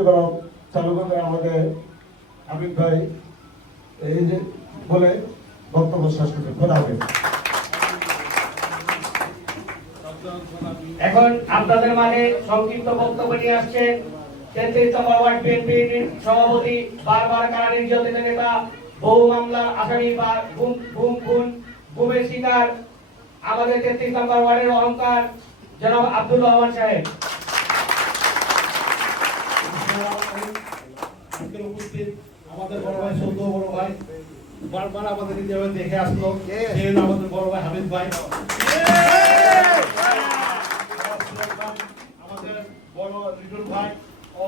কার্যক্রম চালু আমাদের ভাই এই যে বলে বক্তব্য শেষ। এখন আপনাদের সংক্ষিপ্ত বক্তব্য নিয়ে সভাপতি নেতা শিকার। আমাদের তেত্রিশ নম্বর ওয়ার্ডের অহংকার জনাব আব্দুল রহমান সাহেব। আজকের উপস্থিত আমাদের বড় ভাই সৌদ বড় ভাই বারবার আমাদের যেভাবে দেখে আসলো। সে হলো আমাদের বড় ভাই হামিদ ভাই। আমাদের বড় লিটল ভাই ও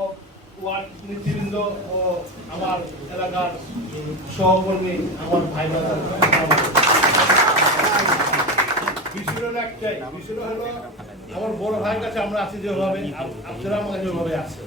ওয়ার্ড নেতৃবৃন্দ ও আমার এলাকার সহকর্মী আমার ভাই হলো একটাই। হলো আমার বড় ভাইয়ের কাছে আমরা আছি যেভাবে আপ- আপনারা আমার কাছে যেভাবে আছেন।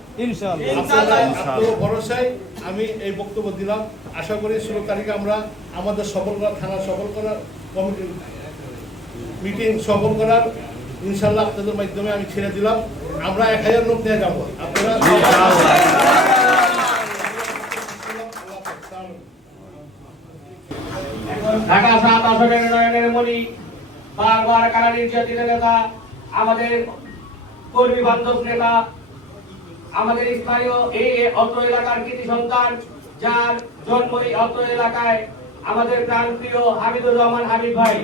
ভরসায় আমি এই বক্তব্য দিলাম। আশা করি ষোলো তারিখে আমরা আমাদের সফল করা থানা সফল করার কমিটি মিটিং সফল করার ইনশাল্লাহ আপনাদের মাধ্যমে আমি ছেড়ে দিলাম। আমরা এক হাজার লোক নিয়ে যাব। আপনারা ঢাকা সাত আসনের নয়নের মণি বারবার কারা নির্যাতিত নেতা আমাদের কর্মী বান্ধব নেতা আমাদের স্থানীয় এই অত্র এলাকার কৃতি সন্তান যার জন্ম এই অত্র এলাকায় আমাদের প্রাণ প্রিয় হামিদুর রহমান হামিদ ভাই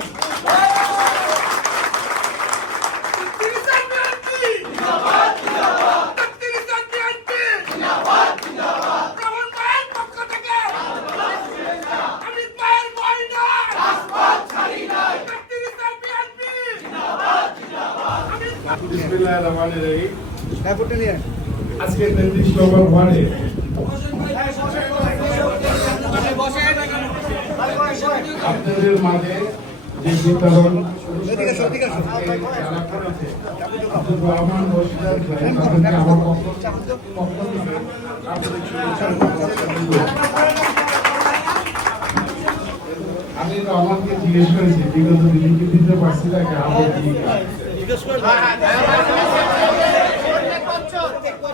বিসমিল্লাহির রহমানির রহিম। আজকে তেত্রিশ ওয়ার্ডে আপনাদের মাঝে যে বিতরণ। আমি রহমানকে জিজ্ঞেস করেছি বিগত দিনে কি দিতে পারছি নাকি আমাকে দিয়ে জিজ্ঞেস করে পাচ্ছেন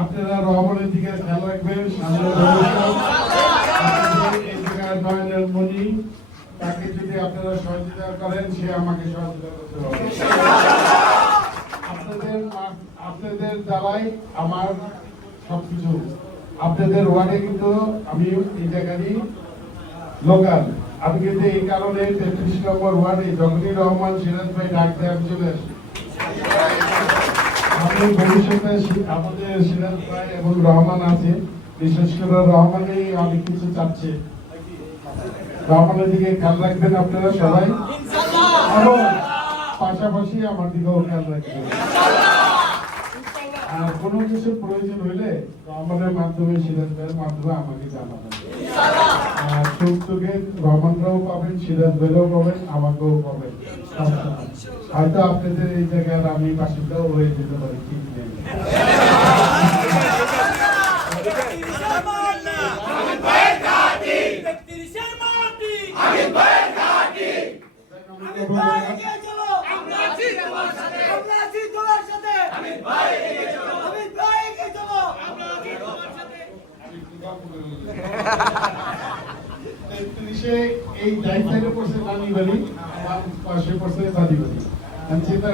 আপনারা রহমানের দিকে খেয়াল রাখবেন নয়নের মণি তাকে যদি আপনারা সহযোগিতা করেন, সে আমাকে সহযোগিতা করতে আপনাদের আপনাদের দ্বারাই আমার সবকিছু। আপনাদের ওয়ার্ডে কিন্তু আমি এই জায়গারই লোকাল। আমি কিন্তু এই কারণে তেত্রিশ নম্বর ওয়ার্ডে যখনই রহমান, সিরাজ ভাই ডাক দেয় আমি চলে আসি। আমি ভবিষ্যতে আমাদের সিরাজ ভাই এবং রহমান আছে। বিশেষ করে রহমানেই অনেক কিছু চাচ্ছে। রহমানের দিকে খেয়াল রাখবেন আপনারা সবাই। এবং পাশাপাশি আমার দিকেও খেয়াল রাখবেন। আর কোনো কিছু প্রয়োজন হইলে রহমানের মাধ্যমে, সিরাজ ভাইয়ের মাধ্যমে আমাকে জানাবেন। আর সুখ রহমানরাও পাবেন, সিরাজ ভাইরাও পাবেন, আমাকেও পাবেন। হয়তো আপনাদের এই জায়গায় আমি বাসিন্দাও হয়ে যেতে পারি, ঠিক নেই। এই ডাইন সাইডে পড়ছে নানি চিন্তা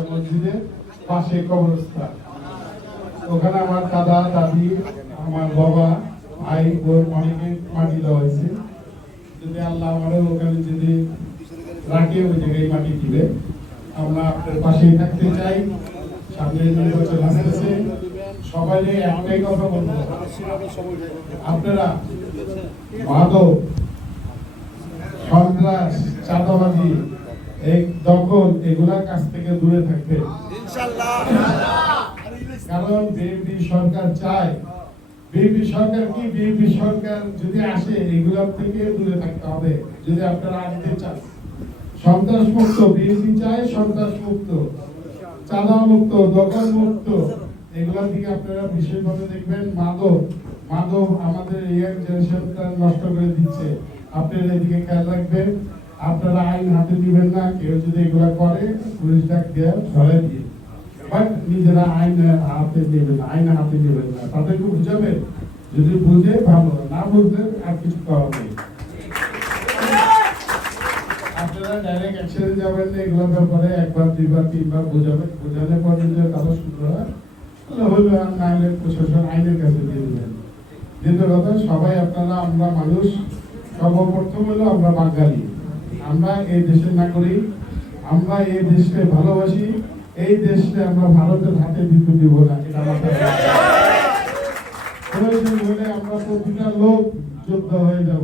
করছি ওখানে আমার দাদা দাদি আমার বাবা ভাই বোন অনেকে মাটি দেওয়া হয়েছে যদি আল্লাহ আমারও ওখানে যদি রাখে ওই জায়গায় মাটি দিবে আমরা আপনার পাশেই থাকতে চাই। সামনে নির্বাচন আসতেছে। সবাই একটাই কথা বলব। আপনারা মাদক সন্ত্রাস, চাঁদাবাজি, এই দখল, এগুলার কাছ থেকে দূরে থাকবে কারণ বিএনপি সরকার চায়। বিএনপি সরকার কি? বিএনপি সরকার যদি আসে, এগুলোর থেকে দূরে থাকতে হবে। যদি আপনারা আসতে চান। সন্ত্রাস মুক্ত, বিএনপি চায় সন্ত্রাস মুক্ত চাঁদা মুক্ত দখল মুক্ত এগুলোর দিকে আপনারা বিশেষভাবে দেখবেন মাদক মাদক আমাদের নষ্ট করে দিচ্ছে। আপনারা এদিকে খেয়াল রাখবেন, আপনারা আইন হাতে দিবেন না, কেউ যদি এগুলা করে পুলিশ ডাক ধরে দিয়ে। বাট নিজেরা আইন হাতে আইন হাতে না। তাদেরকে বুঝাবেন, যদি বুঝে ভালো, না বুঝলে আর কিছু করার নেই। আপনারা ডাইরেক্ট অ্যাকশনে যাবেন না, এগুলোর ব্যাপারে একবার, দুইবার, তিনবার বোঝাবেন। বোঝানোর পর যদি কথা শুনতে হয়। আর নাহলে প্রশাসন, আইনের কাছে দিয়ে দেবেন দ্বিতীয় কথা, সবাই আপনারা, আমরা মানুষ, সর্বপ্রথম হলো আমরা বাঙালি। আমরা এই দেশের নাগরিক, আমরা এই দেশকে ভালোবাসি, এই দেশকে আমরা ভারতের হাতে দিতে দিব না হলে আমরা প্রতিটা লোক যোদ্ধা হয়ে যাব।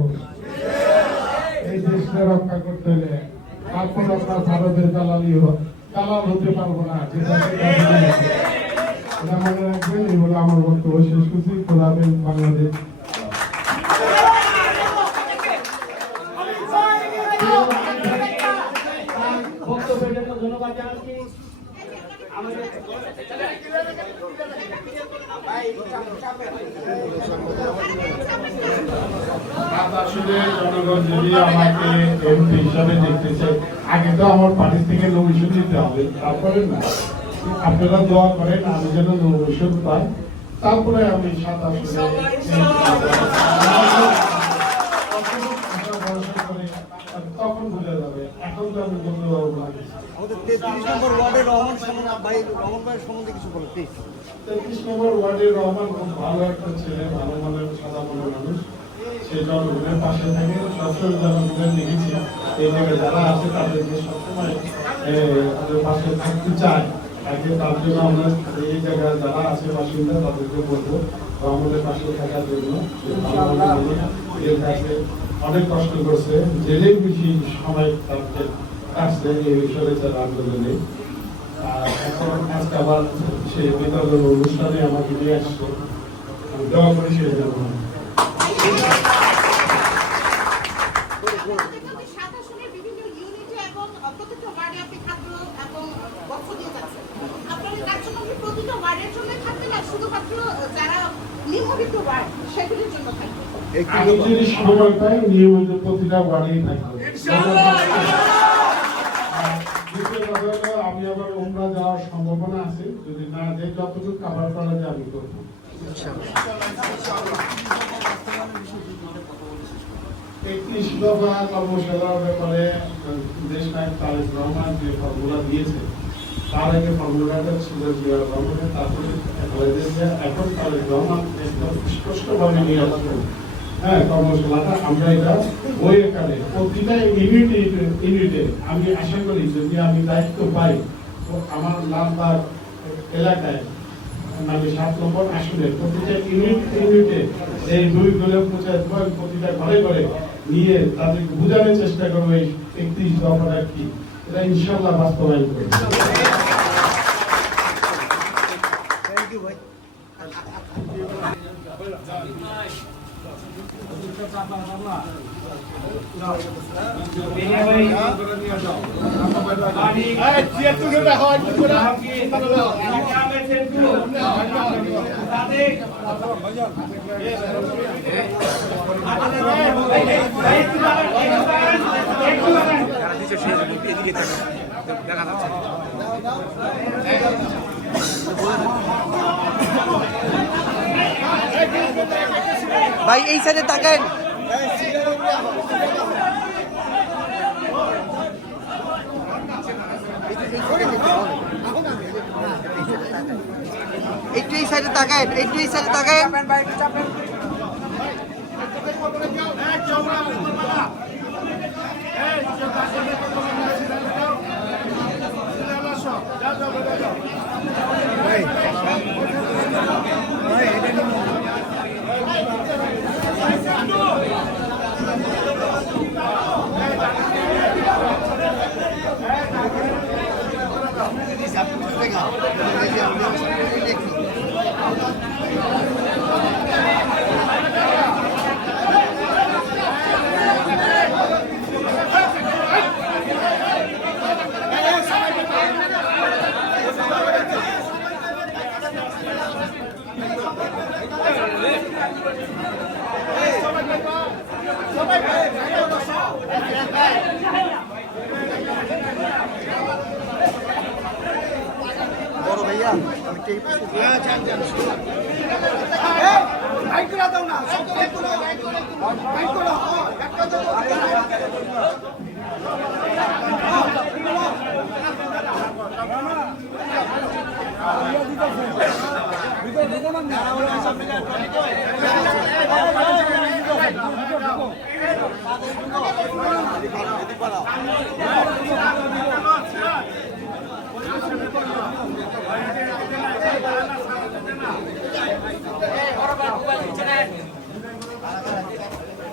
এই দেশকে রক্ষা করতে হলে তারপর আমরা ভারতের দালালি দালাল হতে পারব না, যেটা। এটা মনে রাখবেন, এই হলো আমার বক্তব্য শেষ করছি। খোলা বাংলাদেশ। আমাকে এমপি হিসাবে দেখতেছে আগে তো আমার পার্টি থেকে নমিশন দিতে হবে, তারপরে না। আপনারা দোয়া করেন আমি যেন নমিশন পাই। তারপরে আমি সাত আসলে তখন বুঝে যাবে এখন তো আমি বলতে পারব না আমাদের তেত্রিশ নম্বর রহমান সম্বন্ধে ভাই রহমান ভাইয়ের সম্বন্ধে কিছু বলো প্লিজ তেত্রিশ নম্বর ওয়ার্ডের রহমান খুব ভালো একটা ছেলে ভালো মনের সাদা মনের মানুষ। সে জনগণের পাশে থাকে সবসময় জনগণের দেখেছি। এই জায়গায় যারা আছে তাদেরকে সবসময় এ, তাদের পাশে থাকতে চায়। তাকে তার জন্য আমরা এই জায়গায় যারা আছে বাসিন্দা তাদেরকে বলব রহমানের পাশে থাকার জন্য অনেক কষ্ট করছে। জেলের বেশি সময় তাকে কাটছে এই বিষয়ে তার আন্দোলনে আর এখন আজকে আবার সে বিতরণ অনুষ্ঠানে আমাকে নিয়ে আসছে। দোয়া করি সে যেন আমাদের কিন্তু সাত আসনের বিভিন্ন ইউনিটে এবং প্রতিটা ওয়ার্ডে আপনি খাদ্য এবং বক্স দিয়ে যাচ্ছেন আপনাদের কার্যক্রমে প্রতিটা ওয়ার্ডের জন্য থাকবে না শুধুমাত্র যারা নিম্নবিত্ত ওয়ার্ড সেগুলির জন্য থাকবে। আমি যদি নিয়মিত প্রতিটা থাকব আবার উমরা যাওয়ার সম্ভাবনা আছে যদি না যাই যতটুকু কাভার করা যায় আমি করব। একত্রিশ দফা কর্মশালার ব্যাপারে দেশ নায়ক তারেক রহমান যে ফর্মুলা দিয়েছে তার আগে ফর্মুলাটা ছিল তারপরে এখন স্পষ্টভাবে নিয়ে হ্যাঁ কর্মশালাটা আমরা এটা বই আকারে, প্রতিটা ইউনিটে আমি আশা করি যদি আমি দায়িত্ব পাই, তো আমার লালবাগ এলাকায় মানে সাত নম্বর আসলে প্রতিটা ইউনিট, ইউনিটে এই করে প্রতিটা ঘরে ঘরে নিয়ে তাদেরকে বোঝানোর চেষ্টা করব এই একত্রিশ দফাটা কি। এটা ইনশাল্লাহ বাস্তবায়ন করব। বিনয় ভাই মানিক ভাই এই সাইডে তাকেন একটু এই সাইডে তাকেন একটু এই সাইডে তাকায় চাপেন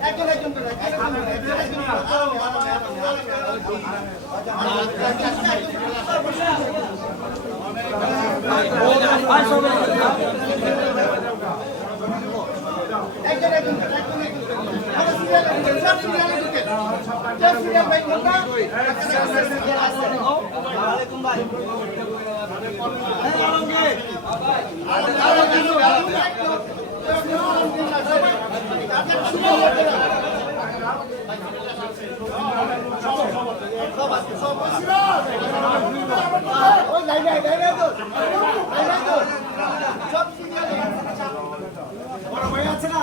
একজন একজন একজন একজন। সব সিরিয়ালে ঢুকে আছে না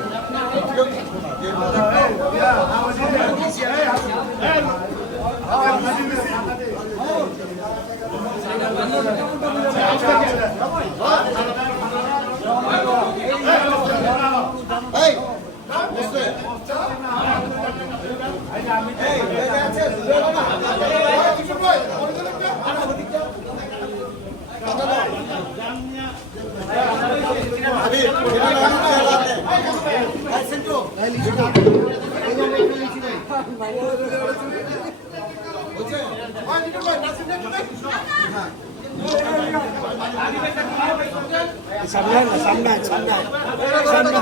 Hey! Hey! সামনে সামনে সামনে সামনে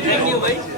Thank you, mate.